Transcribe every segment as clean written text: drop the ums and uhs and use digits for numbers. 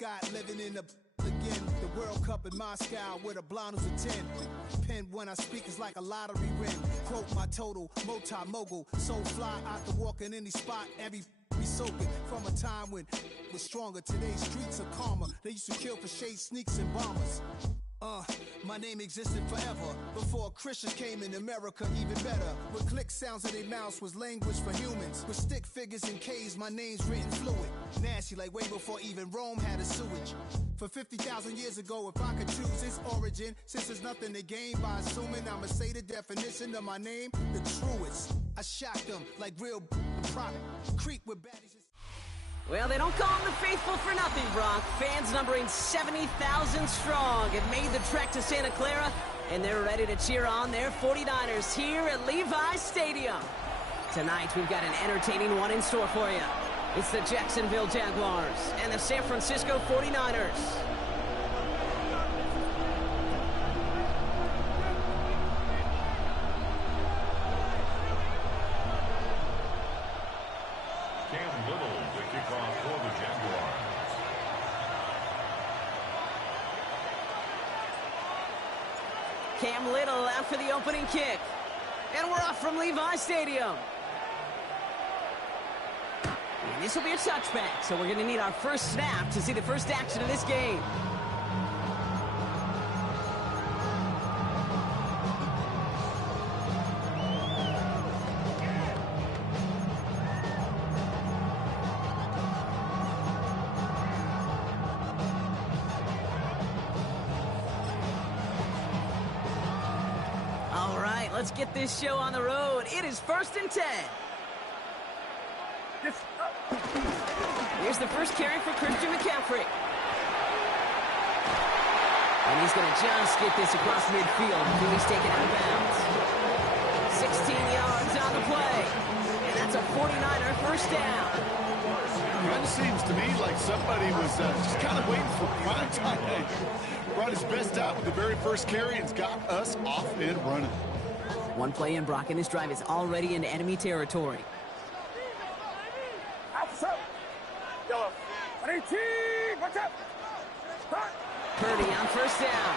Scott living in the again. The World Cup in Moscow with a blonde who's a 10. Pen when I speak is like a lottery win. Quote my total, multi-mogul. So fly, I can walk in any spot. Every be soaking from a time when was stronger. Today's streets are calmer. They used to kill for shade sneaks and bombers. My name existed forever. Before Christians came in America, even better. With click sounds in their mouths was language for humans. With stick figures and K's, my name's written fluid. Nasty like way before even Rome had a sewage. For 50,000 years ago, if I could choose its origin, since there's nothing to gain by assuming I'ma say the definition of my name, the truest. I shocked them like real product. Creep with baddies. Well, they don't call them the faithful for nothing, Brock. Fans numbering 70,000 strong have made the trek to Santa Clara, and they're ready to cheer on their 49ers here at Levi's Stadium. Tonight, we've got an entertaining one in store for you. It's the Jacksonville Jaguars and the San Francisco 49ers. Cam Little out for the opening kick. And we're off from Levi's Stadium. And this will be a touchback, so we're going to need our first snap to see the first action of this game. Let's get this show on the road. It is 1st and 10. Here's the first carry for Christian McCaffrey. And he's going to just get this across midfield until he's taken out of bounds. 16 yards on the play. And that's a 49er first down. Run seems to me like somebody was just kind of waiting for prime time. Brought his best out with the very first carry and's got us off and running. One play in, Brock, and this drive is already in enemy territory. Purdy on first down.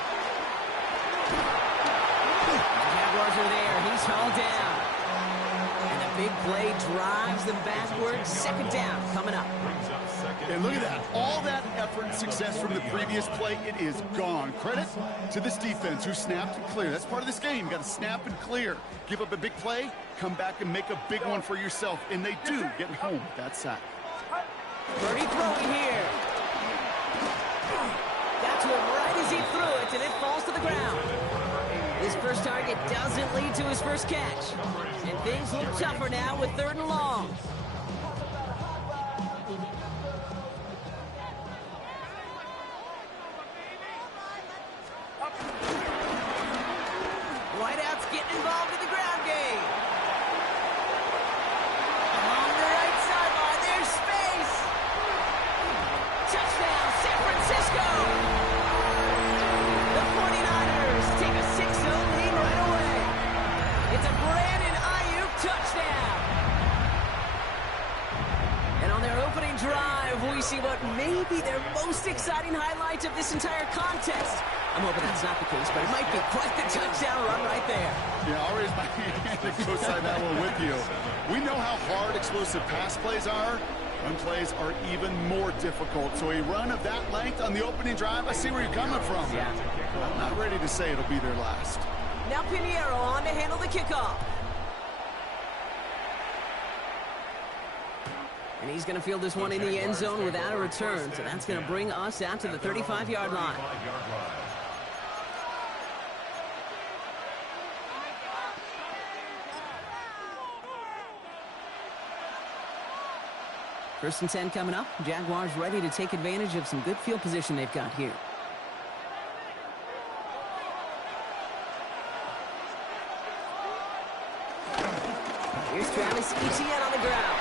The Jaguars are there. He's hauled down. And a big play drives them backwards. Second down coming up. And look at that. All that effort and success from the previous play, it is gone. Credit to this defense who snapped and cleared. That's part of this game. You got to snap and clear. Give up a big play, come back and make a big one for yourself. And they do get home with that sack. Purdy throwing here. Got to him right as he threw it, and it falls to the ground. His first target doesn't lead to his first catch. And things look tougher now with 3rd and long. Whiteout's getting involved in the ground game. Along the right sideline, there's space. Touchdown, San Francisco. The 49ers take a 6-0 lead right away. It's a Brandon Ayuk touchdown. And on their opening drive, we see what may be their most exciting highlight of this entire contest. I'm hoping that's not the case, but it might be quite the touchdown run right there. Yeah, I'll raise my hand and go side that one with you. We know how hard explosive pass plays are. Run plays are even more difficult. So a run of that length on the opening drive, I see where you're coming from. Yeah. I'm not ready to say it'll be their last. Now Pinheiro on to handle the kickoff. And he's going to field this one in the end zone without a return. So that's going to bring us out to the 35-yard line. First and 10 coming up. Jaguars ready to take advantage of some good field position they've got here. Here's Travis Etienne on the ground.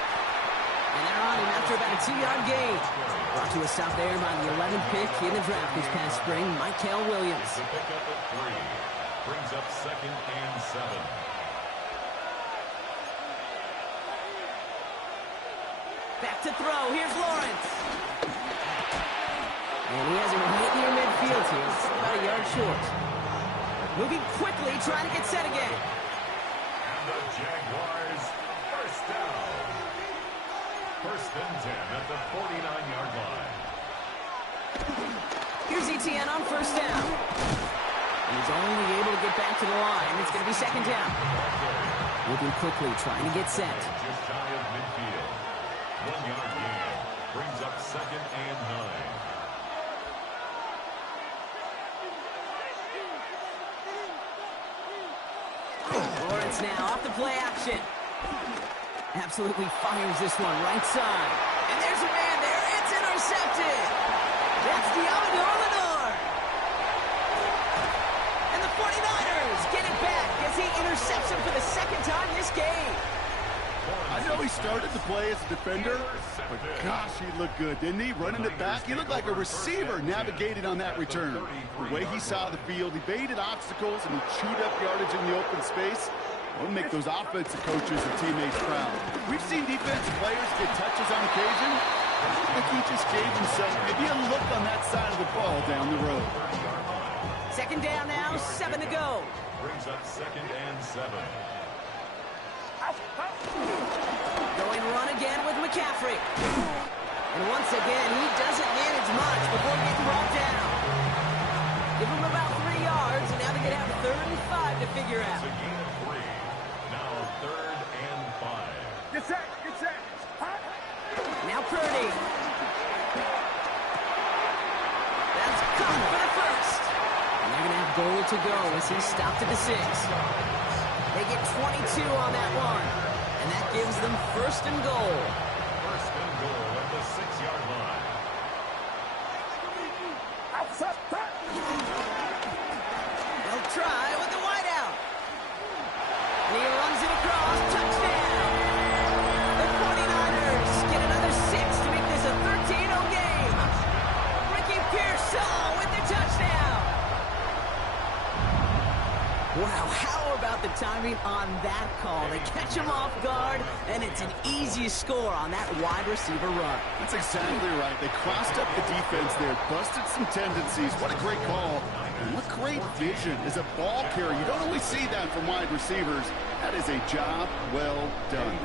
And they're on him after about a 2-yard gain. Brought to a stop there by the 11th pick in the draft this past spring, Mykel Williams. The pickup at 3 brings up 2nd and 7. Back to throw. Here's Lawrence. Moving quickly, trying to get set again. And the Jaguars first down. First and 10 at the 49-yard line. Here's Etienne on first down. He's only able to get back to the line. It's going to be second down. Moving quickly, trying to get set. Just shy of midfield. 1-yard gain. Brings up second and 9. Lawrence now off the play action. Absolutely fires this one right side. And there's a man there. It's intercepted. That's Deommodore Lenoir. And the 49ers get it back as he intercepts him for the second time this game. I know he started the play as a defender, but gosh, he looked good, didn't he? Running it back, he looked like a receiver navigating on that return. The way he saw the field, he baited obstacles and he chewed up yardage in the open space. Will make those offensive coaches and teammates proud. We've seen defensive players get touches on occasion. I think he just gave himself maybe a look on that side of the ball down the road. Second down now, 7 to go. Brings up second and 7. Going run again with McCaffrey. And once again, he doesn't manage much before getting brought down. Give him about 3 yards, and now they get out 3rd and 5 to figure out. It's a gain of 3. Now 3rd and 5. Get set, get set. Now Purdy. That's caught for the first. And they're going to have goal to go as he stopped at the 6. They get 22 on that one. And that gives them 1st and goal. 1st and goal at the 6-yard line. They'll try with the wideout. And he runs it across. Touchdown. The 49ers get another 6 to make this a 13-0 game. Ricky Pearsall with the touchdown. Wow, how about the timing on that call? They catch him off guard, and it's an easy score on that wide receiver run. That's exactly right. They crossed up the defense there, busted some tendencies. What a great call. And what great vision as a ball carrier. You don't always see that from wide receivers. That is a job well done.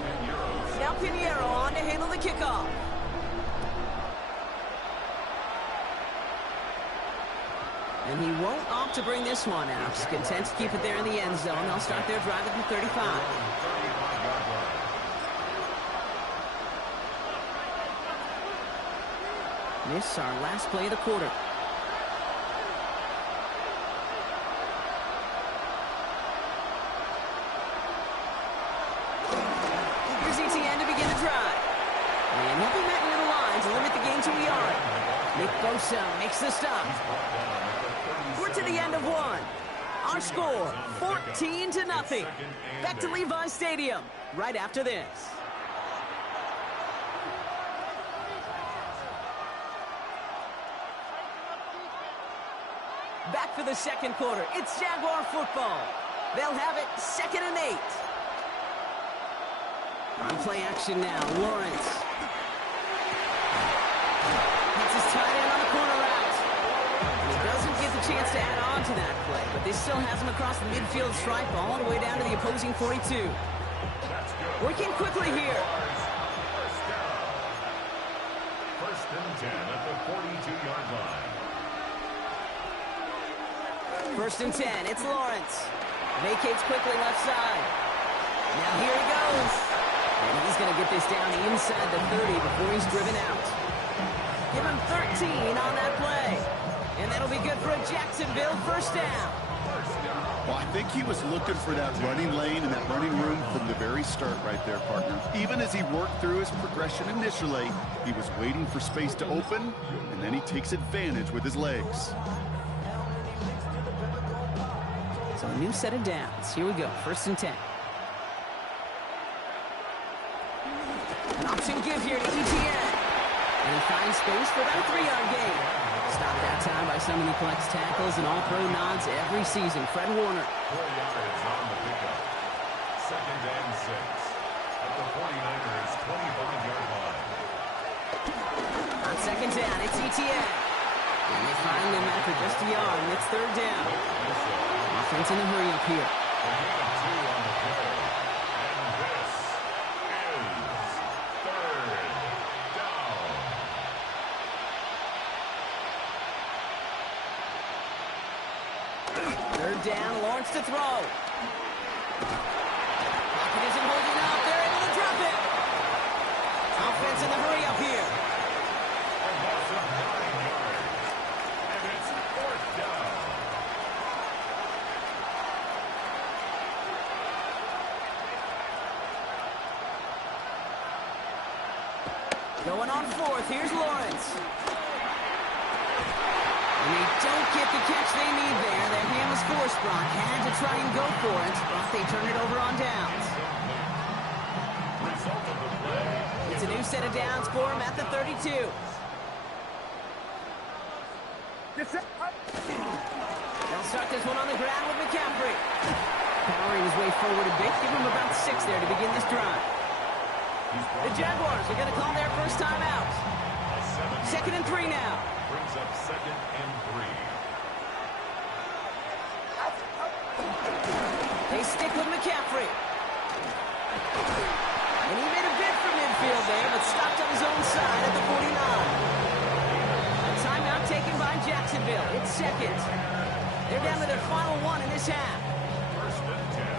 Now Pinheiro on to handle the kickoff. And he won't opt to bring this one out. He's content to keep it there in the end zone. They'll start their drive at the 35. 35-yard line. This our last play of the quarter. Here's Etienne to begin the drive. And he'll be met near the line to limit the gain to a yard. Nick Bosa makes the stop. We're to the end of one. Our score, 14-0. Back to Levi Stadium right after this. Back for the second quarter. It's Jaguar football. They'll have it 2nd and 8. On play action now, Lawrence. Gets his tight end on the corner route. And he doesn't get the chance to add on to that play, but this still has him across the midfield stripe all the way down to the opposing 42. Working quickly here. First down. 1st and 10 at the 42-yard line. 1st and 10, it's Lawrence. Vacates quickly left side. Now here he goes. And he's going to get this down inside the 30 before he's driven out. Give him 13 on that play. And that'll be good for a Jacksonville first down. Well, I think he was looking for that running lane and that running room from the very start right there, partner. Even as he worked through his progression initially, he was waiting for space to open, and then he takes advantage with his legs. So a new set of downs. Here we go, 1st and 10. An option give here to Etienne. And he finds space for about a 3-yard gain. Stopped that time by someone who collects tackles and all-pro nods every season, Fred Warner. 4 yards on the pickup. 2nd and 6 at the 49ers 25-yard line. On 2nd down, it's Etienne. And they find him after just a yard, and it's 3rd down. Offense in the hurry up here. Third down, Lawrence to throw. Pocket isn't holding up. They're able to drop it. Offense in the hurry up here. And it's 4th down. Going on 4th. Here's Lawrence. And they don't get the catch they need there. Their hand was forced, Brock. Had to try and go for it. Brock, they turn it over on downs. It's a new set of downs for him at the 32. They'll start this one on the ground with McCaffrey. Powering his way forward a bit. Give him about 6 there to begin this drive. The Jaguars are going to call their first time out. 2nd and 3 now. Brings up 2nd and 3. They stick with McCaffrey. And he made a bid for midfield there, but stopped on his own side at the 49. A timeout taken by Jacksonville. It's 2nd. They're down to their final one in this half.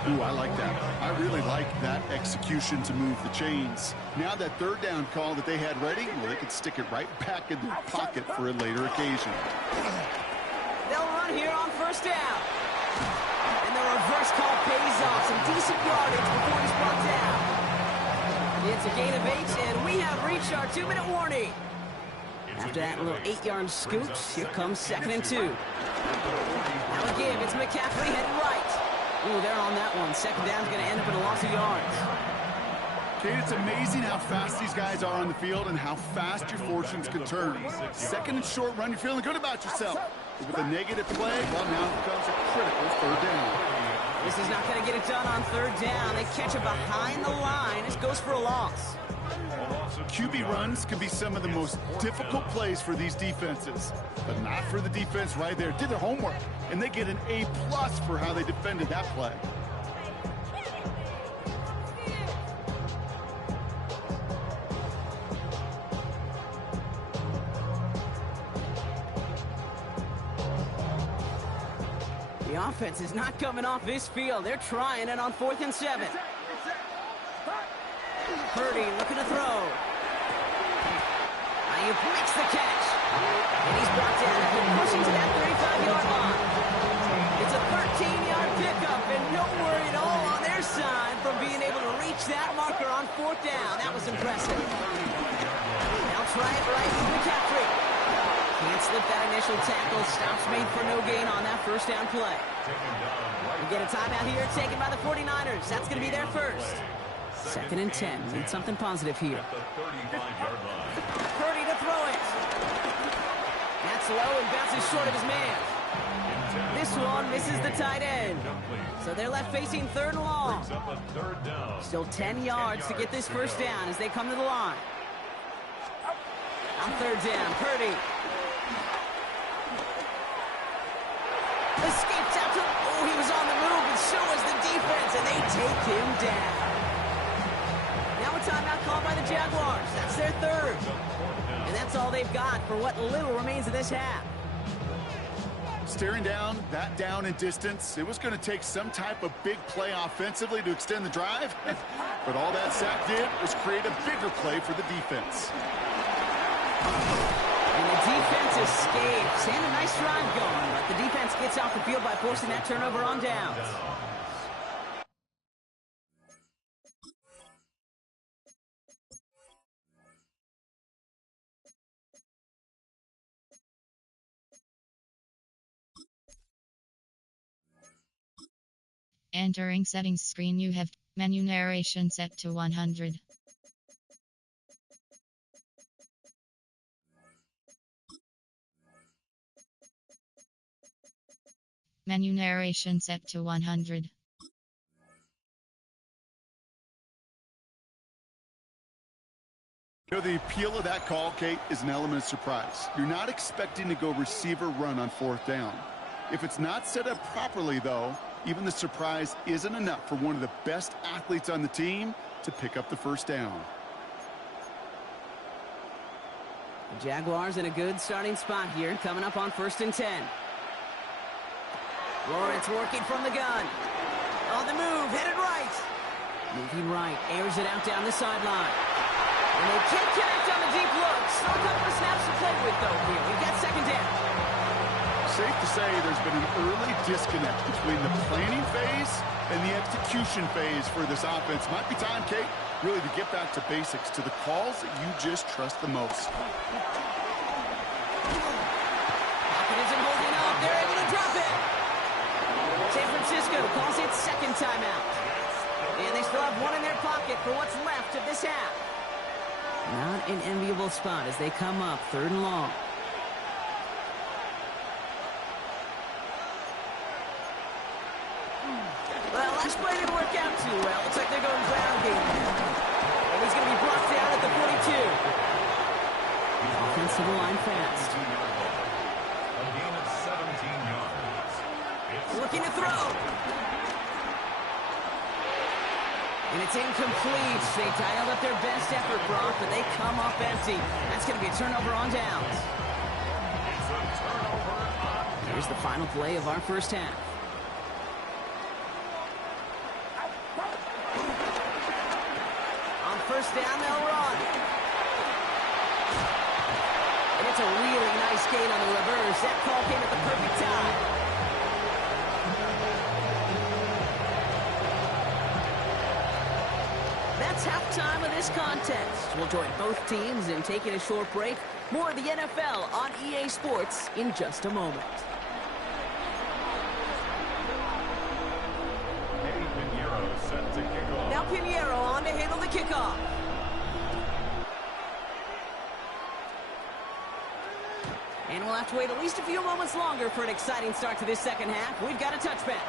Ooh, I like that. I really like that execution to move the chains. Now that 3rd down call that they had ready, well, they could stick it right back in their pocket for a later occasion. They'll run here on 1st down. And the reverse call pays off. Some decent yardage before he's brought down. It's a gain of 8, and we have reached our 2-minute warning. After that little 8-yard scoot, here comes 2nd and 2. Now a give. It's McCaffrey headed right. Ooh, they're on that one. 2nd down's going to end up in a loss of yards. Kate, it's amazing how fast these guys are on the field and how fast your fortunes can turn. 2nd and short run, you're feeling good about yourself. But with a negative play, well, now it becomes a critical 3rd down. This is not going to get it done on 3rd down. They catch it behind the line. This goes for a loss. QB runs can be some of the most difficult plays for these defenses, but not for the defense right there. Did their homework, and they get an A+ for how they defended that play. The offense is not coming off this field. They're trying it on 4th and 7. Purdy looking to throw. Ayuk makes the catch. And he's brought down after pushing to that 35-yard line. It's a 13-yard pickup, and no worry at all on their side from being able to reach that marker on 4th down. That was impressive. Now try it right with McCaffrey. Can't slip that initial tackle. Stops made for no gain on that 1st down play. We get a timeout here taken by the 49ers. That's going to be their first. 2nd and 10. Need something positive here. Purdy to throw it. That's low and bounces short of his man. This one misses the tight end. So they're left facing 3rd and long. Still 10 yards to get this 1st down as they come to the line. On 3rd down, Purdy. Escapes out to... Oh, he was on the move, but so was the defense, and they take him down. Now a timeout called by the Jaguars. That's their 3rd. And that's all they've got for what little remains of this half. Staring down, that down in distance, it was going to take some type of big play offensively to extend the drive. But all that sack did was create a bigger play for the defense. And the defense escapes. And a nice drive going, but the defense gets off the field by forcing that turnover on downs. Entering settings screen, you have menu narration set to 100. Menu narration set to 100. You know, the appeal of that call, Kate, is an element of surprise. You're not expecting to go receiver run on 4th down. If it's not set up properly, though, even the surprise isn't enough for one of the best athletes on the team to pick up the first down. The Jaguars in a good starting spot here, coming up on 1st and 10. Lawrence working from the gun. On the move, headed right. Moving right, airs it out down the sideline. And they can't connect on the deep look. Still a couple of snaps to play with, though, here. We've got 2nd down. Safe to say there's been an early disconnect between the planning phase and the execution phase for this offense. Might be time, Kate, really to get back to basics, to the calls that you just trust the most. Pocket isn't holding up. They're able to drop it. San Francisco calls it 2nd timeout. And they still have one in their pocket for what's left of this half. Not an enviable spot as they come up 3rd and long. Well, last play didn't work out too well. Looks like they're going ground game now. And he's going to be brought down at the 42. Offensive line fast. A gain of 17 yards. Looking to throw. And it's incomplete. They dialed up their best effort, Brock, but they come up empty. That's going to be a turnover on downs. It's a turnover on downs. Here's the final play of our first half. On 1st down, they'll run. And it's a really nice gain on the reverse. That call came at the perfect time. That's halftime of this contest. We'll join both teams in taking a short break. More of the NFL on EA Sports in just a moment. Pinheiro set to kick off. Now Pinheiro on to handle the kickoff. And we'll have to wait at least a few moments longer for an exciting start to this 2nd half. We've got a touchback.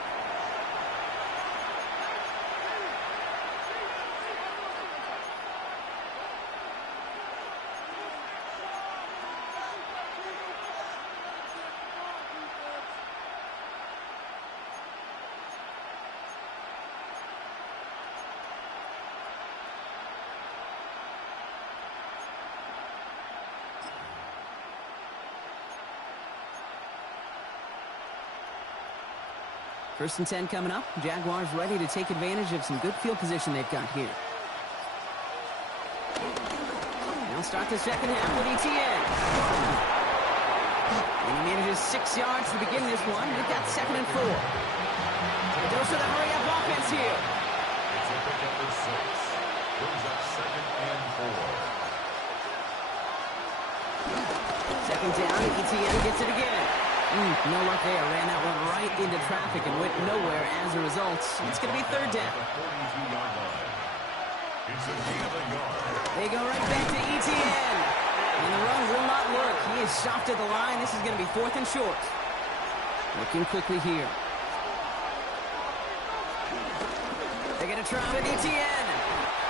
First and 10 coming up. Jaguars ready to take advantage of some good field position they've got here. They'll start the 2nd half with ETN. And he manages 6 yards to begin this one. They've got 2nd and 4. Goes to the hurry-up offense here. It's a pickup for 6. Brings up 2nd and 4. 2nd down, ETN gets it again. No luck there. Ran that one right into traffic and went nowhere as a result. It's going to be 3rd down. The 42-yard line. It's a gain of a yard. They go right back to ETN. And the run will not work. He is stopped at the line. This is going to be 4th and short. Looking quickly here. They're going to try with ETN.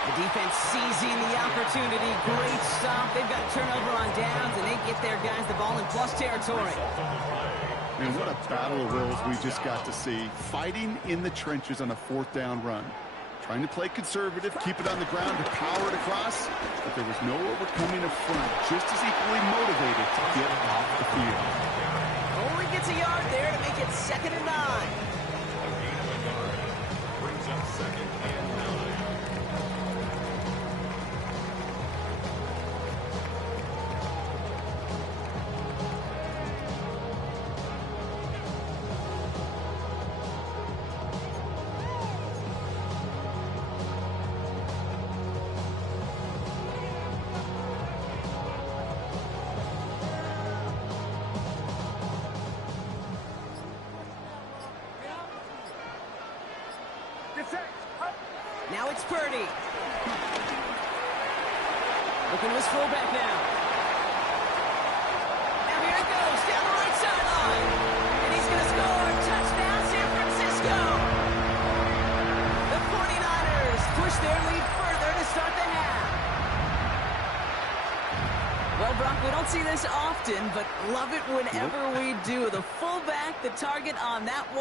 The defense seizing the opportunity. Great stop. They've got a turnover on downs, and they get their guys the ball in plus territory. And what a battle of wills we just got to see. Fighting in the trenches on a 4th down run. Trying to play conservative, keep it on the ground to power it across, but there was no overcoming a front, just as equally motivated to get off the field. Only gets a yard there to make it 2nd and 9. A gain of a yard. Brings up 2nd and 9. Now it's Purdy. Looking to his fullback now. Now here it goes, down the right sideline. And he's going to score. Touchdown, San Francisco. The 49ers push their lead further to start the half. Well, Brock, we don't see this often. often, but love it whenever we do. The fullback, the target on that one.